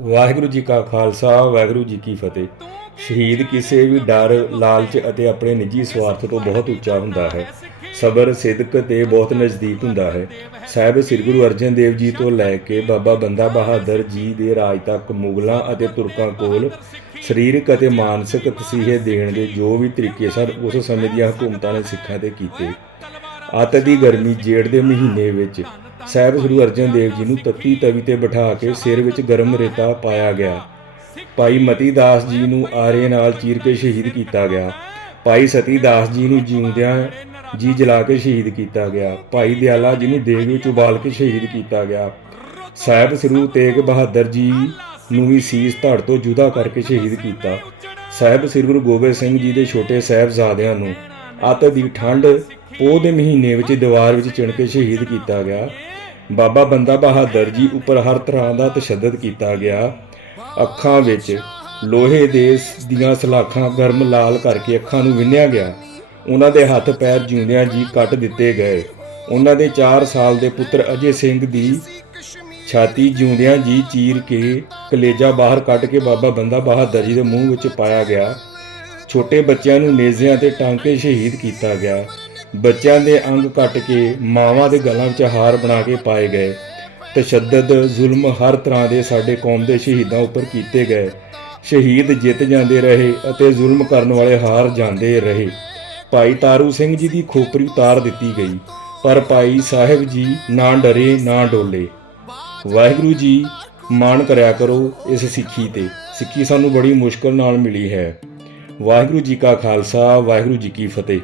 ਵਾਹਿਗੁਰੂ ਜੀ ਕਾ ਖਾਲਸਾ, ਵਾਹਿਗੁਰੂ ਜੀ ਕੀ ਫਤਿਹ। ਸ਼ਹੀਦ ਕਿਸੇ ਵੀ ਡਰ, ਲਾਲਚ ਅਤੇ ਆਪਣੇ ਨਿੱਜੀ ਸਵਾਰਥ ਤੋਂ ਬਹੁਤ ਉੱਚਾ ਹੁੰਦਾ ਹੈ। ਸਬਰ, ਸਿਦਕ ਤੇ ਬਹੁਤ ਨਜ਼ਦੀਕ ਹੁੰਦਾ ਹੈ। ਸਾਹਿਬ ਸ੍ਰੀ ਗੁਰੂ ਅਰਜਨ ਦੇਵ ਜੀ ਤੋਂ ਲੈ ਕੇ ਬਾਬਾ ਬੰਦਾ ਬਹਾਦਰ ਜੀ ਦੇ ਰਾਜ ਤੱਕ ਮੁਗਲਾਂ ਅਤੇ ਤੁਰਕਾਂ ਕੋਲ ਸਰੀਰਕ ਅਤੇ ਮਾਨਸਿਕ ਤਸੀਹੇ ਦੇਣ ਦੇ ਜੋ ਵੀ ਤਰੀਕੇ ਸਨ, ਉਸ ਸਮੇਂ ਦੀਆਂ ਹਕੂਮਤਾਂ ਨੇ ਸਿੱਖਾਂ ਤੇ ਕੀਤੇ। ਅੱਤ ਦੀ ਗਰਮੀ ਜੇੜ ਦੇ ਮਹੀਨੇ ਵਿੱਚ ਸਾਹਿਬ ਸ੍ਰੀ ਅਰਜਨ ਦੇਵ ਜੀ ਨੂੰ ਤੱਤੀ ਤਵੀ ਤੇ ਬਿਠਾ ਕੇ ਸਿਰ ਵਿੱਚ ਗਰਮ ਰੇਤਾ ਪਾਇਆ ਗਿਆ। ਭਾਈ ਮਤੀ ਦਾਸ ਜੀ ਨੂੰ ਆਰੇ ਨਾਲ ਚੀਰ ਕੇ ਸ਼ਹੀਦ ਕੀਤਾ ਗਿਆ। ਭਾਈ ਸਤੀ ਦਾਸ ਜੀ ਨੂੰ ਜਿਉਂਦਿਆਂ ਜੀ ਜਲਾ ਕੇ ਸ਼ਹੀਦ ਕੀਤਾ ਗਿਆ। ਭਾਈ ਦਿਆਲਾ ਜੀ ਨੂੰ ਦੇਗ ਵਿੱਚ ਉਬਾਲ ਕੇ ਸ਼ਹੀਦ ਕੀਤਾ ਗਿਆ। ਸਾਹਿਬ ਸ੍ਰੀ ਤੇਗ ਬਹਾਦਰ ਜੀ ਨੂੰ ਵੀ ਸੀਸ ਧੜ ਤੋਂ ਜੁਦਾ ਕਰਕੇ ਸ਼ਹੀਦ ਕੀਤਾ। ਸਾਹਿਬ ਸ੍ਰੀ ਗੁਰੂ ਗੋਬਿੰਦ ਸਿੰਘ ਜੀ ਦੇ ਛੋਟੇ ਸਾਹਿਬਜ਼ਾਦਿਆਂ ਨੂੰ ਅੱਤ ਦੀ ਠੰਡ ਪੋਹ ਦੇ ਮਹੀਨੇ ਵਿੱਚ ਦੀਵਾਰ ਵਿੱਚ ਚਿਣ ਕੇ ਸ਼ਹੀਦ ਕੀਤਾ ਗਿਆ। ਬਾਬਾ ਬੰਦਾ ਬਹਾਦਰ ਜੀ ਉੱਪਰ ਹਰ ਤਰ੍ਹਾਂ ਦਾ ਤਸ਼ੱਦਦ ਕੀਤਾ ਗਿਆ। ਅੱਖਾਂ ਵਿੱਚ ਲੋਹੇ ਦੇ ਦੀਆਂ ਸਲਾਖਾਂ ਗਰਮ ਲਾਲ ਕਰਕੇ ਅੱਖਾਂ ਨੂੰ ਵਿੰਨਿਆ ਗਿਆ। ਉਹਨਾਂ ਦੇ ਹੱਥ ਪੈਰ ਜਿਉਂਦਿਆਂ ਜੀ ਕੱਟ ਦਿੱਤੇ ਗਏ। ਉਹਨਾਂ ਦੇ 4 ਸਾਲ ਦੇ ਪੁੱਤਰ ਅਜੇ ਸਿੰਘ ਦੀ ਛਾਤੀ ਜਿਉਂਦਿਆਂ ਜੀ ਚੀਰ ਕੇ ਕਲੇਜਾ ਬਾਹਰ ਕੱਢ ਕੇ ਬਾਬਾ ਬੰਦਾ ਬਹਾਦਰ ਜੀ ਦੇ ਮੂੰਹ ਵਿੱਚ ਪਾਇਆ ਗਿਆ। ਛੋਟੇ ਬੱਚਿਆਂ ਨੂੰ ਨੇਜ਼ਿਆਂ ਤੇ ਟਾਂਕੇ ਸ਼ਹੀਦ ਕੀਤਾ ਗਿਆ। ਬੱਚਿਆਂ ਦੇ ਅੰਗ ਕੱਟ ਕੇ ਮਾਵਾਂ ਦੇ ਗਲਾਂ ਵਿੱਚ ਹਾਰ ਬਣਾ ਕੇ ਪਾਏ ਗਏ। ਤਸ਼ੱਦਦ, ਜ਼ੁਲਮ ਹਰ ਤਰ੍ਹਾਂ ਦੇ ਸਾਡੇ ਕੌਮ ਦੇ ਸ਼ਹੀਦਾਂ ਉੱਪਰ ਕੀਤੇ ਗਏ। ਸ਼ਹੀਦ ਜਿੱਤ ਜਾਂਦੇ ਰਹੇ ਅਤੇ ਜ਼ੁਲਮ ਕਰਨ ਵਾਲੇ ਹਾਰ ਜਾਂਦੇ ਰਹੇ। ਭਾਈ ਤਾਰੂ ਸਿੰਘ ਜੀ ਦੀ ਖੋਪਰੀ ਉਤਾਰ ਦਿੱਤੀ ਗਈ, ਪਰ ਭਾਈ ਸਾਹਿਬ ਜੀ ਨਾ ਡਰੇ, ਨਾ ਡੋਲੇ। ਵਾਹਿਗੁਰੂ ਜੀ, ਮਾਣ ਕਰਿਆ ਕਰੋ ਇਸ ਸਿੱਖੀ ਤੇ। ਸਿੱਖੀ ਸਾਨੂੰ ਬੜੀ ਮੁਸ਼ਕਲ ਨਾਲ ਮਿਲੀ ਹੈ। ਵਾਹਿਗੁਰੂ ਜੀ ਕਾ ਖਾਲਸਾ, ਵਾਹਿਗੁਰੂ ਜੀ ਕੀ ਫਤਿਹ।